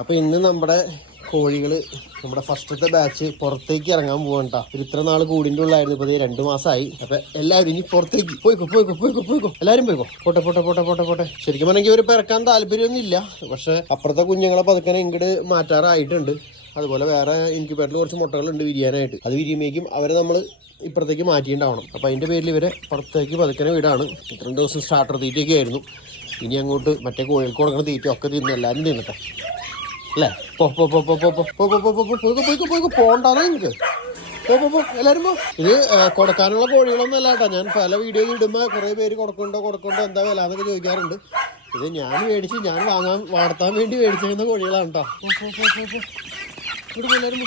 അപ്പൊ ഇന്ന് നമ്മുടെ കോഴികള് നമ്മുടെ ഫസ്റ്റത്തെ ബാച്ച് പുറത്തേക്ക് ഇറങ്ങാൻ പോകണ്ട. ഇത്ര നാള് കൂടിൻ്റെ ഉള്ളായിരുന്നു. ഇപ്പൊ 2 മാസമായി. അപ്പൊ എല്ലാവരും ഇനി പുറത്തേക്ക് പോയിക്കോ എല്ലാരും പോട്ടെ. ശരിക്കും പറഞ്ഞെങ്കിൽ ഇവര് പിറക്കാൻ താല്പര്യമൊന്നും ഇല്ല. പക്ഷെ അപ്പുറത്തെ കുഞ്ഞുങ്ങളെ പതുക്കനെ ഇങ്ങോട്ട് മാറ്റാറായിട്ടുണ്ട്. അതുപോലെ വേറെ ഇൻക്യുബേറ്ററിൽ കുറച്ച് മുട്ടകളുണ്ട് വിരിയാനായിട്ട്. അത് വിരിയുമ്പോഴേക്കും അവരെ നമ്മൾ ഇപ്പുറത്തേക്ക് മാറ്റിയിട്ടുണ്ടാവണം. അപ്പൊ അതിന്റെ പേരിൽ ഇവരെ പുറത്തേക്ക് പതുക്കനെ വിടാണ്. ഇത്രയും ദിവസം സ്റ്റാർട്ടർ തീറ്റയൊക്കെ ആയിരുന്നു. ഇനി അങ്ങോട്ട് മറ്റേ കോഴികൾക്ക് കൊടുക്കുന്ന തീറ്റ ഒക്കെ തിന്ന് എല്ലാവരും തിന്നട്ടെ അല്ലേ. പോണ്ടാന്നോ എനിക്ക് എല്ലാവരും പോ. ഇത് കൊടുക്കാനുള്ള കോഴികളൊന്നും അല്ല കേട്ടോ. ഞാൻ പല വീഡിയോ ഇടുമ്പോൾ കുറേ പേര് കൊടുക്കണ്ടോ എന്താ വില എന്നൊക്കെ ചോദിക്കാറുണ്ട്. ഇത് ഞാൻ വളർത്താൻ വേണ്ടി മേടിച്ചിരുന്ന കോഴികളാണ് കേട്ടോ. ഇവിടെ എല്ലാവരും